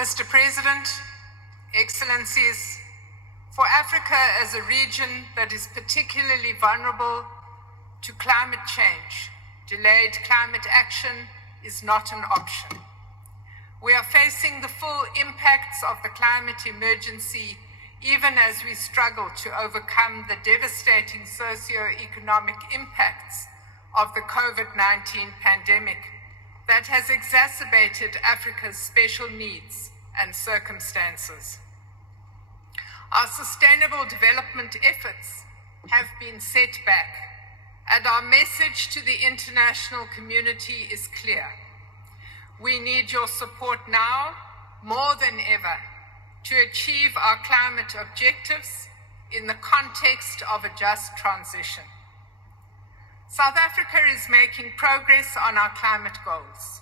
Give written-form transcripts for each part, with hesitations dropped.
Mr. President, Excellencies, for Africa as a region that is particularly vulnerable to climate change, delayed climate action is not an option. We are facing the full impacts of the climate emergency even as we struggle to overcome the devastating socio-economic impacts of the COVID-19 pandemic that has exacerbated Africa's special needs and circumstances. Our sustainable development efforts have been set back, and our message to the international community is clear. We need your support now, more than ever, to achieve our climate objectives in the context of a just transition. South Africa is making progress on our climate goals.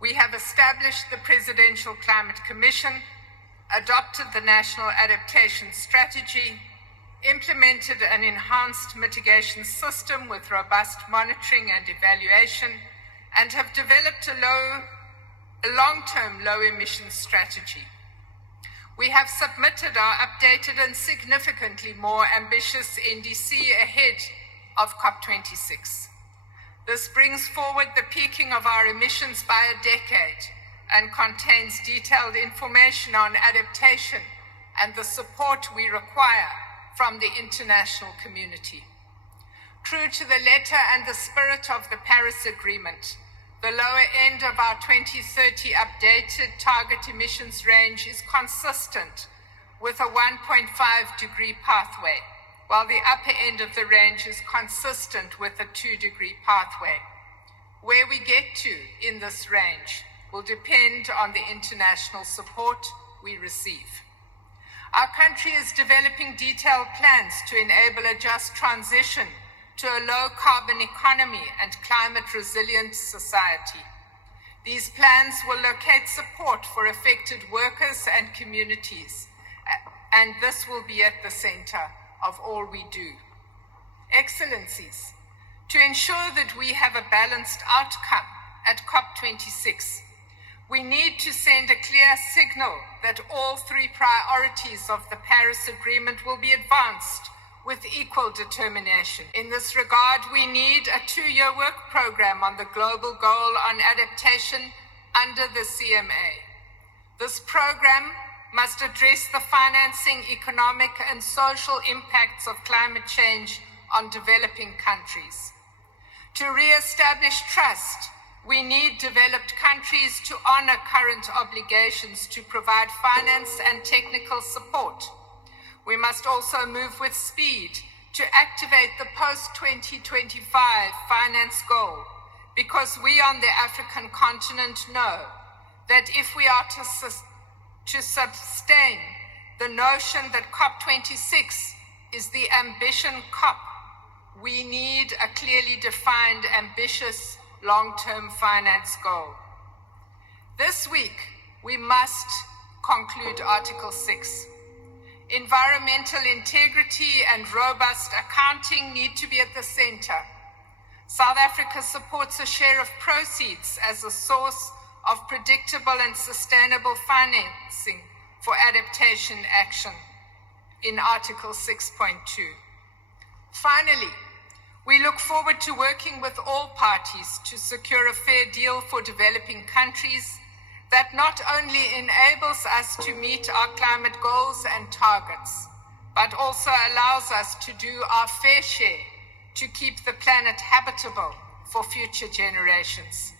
We have established the Presidential Climate Commission, adopted the National Adaptation Strategy, implemented an enhanced mitigation system with robust monitoring and evaluation, and have developed a long-term low-emission strategy. We have submitted our updated and significantly more ambitious NDC ahead of COP26. This brings forward the peaking of our emissions by a decade and contains detailed information on adaptation and the support we require from the international community. True to the letter and the spirit of the Paris Agreement, the lower end of our 2030 updated target emissions range is consistent with a 1.5-degree pathway, while the upper end of the range is consistent with a 2-degree pathway. Where we get to in this range will depend on the international support we receive. Our country is developing detailed plans to enable a just transition to a low-carbon economy and climate-resilient society. These plans will locate support for affected workers and communities, and this will be at the center of all we do. Excellencies, to ensure that we have a balanced outcome at COP26, we need to send a clear signal that all three priorities of the Paris Agreement will be advanced with equal determination. In this regard, we need a 2-year work program on the global goal on adaptation under the CMA. This program must address the financing, economic, and social impacts of climate change on developing countries. To re-establish trust, we need developed countries to honor current obligations to provide finance and technical support. We must also move with speed to activate the post-2025 finance goal, because we on the African continent know that if we are to sustain the notion that COP26 is the ambition COP, we need a clearly defined, ambitious, long-term finance goal. This week, we must conclude Article 6. Environmental integrity and robust accounting need to be at the center. South Africa supports a share of proceeds as a source of predictable and sustainable financing for adaptation action in Article 6.2. Finally, we look forward to working with all parties to secure a fair deal for developing countries that not only enables us to meet our climate goals and targets, but also allows us to do our fair share to keep the planet habitable for future generations.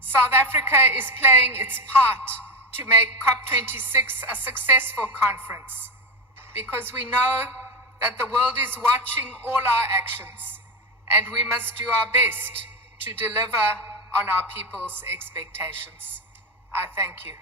South Africa is playing its part to make COP26 a successful conference, because we know that the world is watching all our actions, and we must do our best to deliver on our people's expectations. I thank you.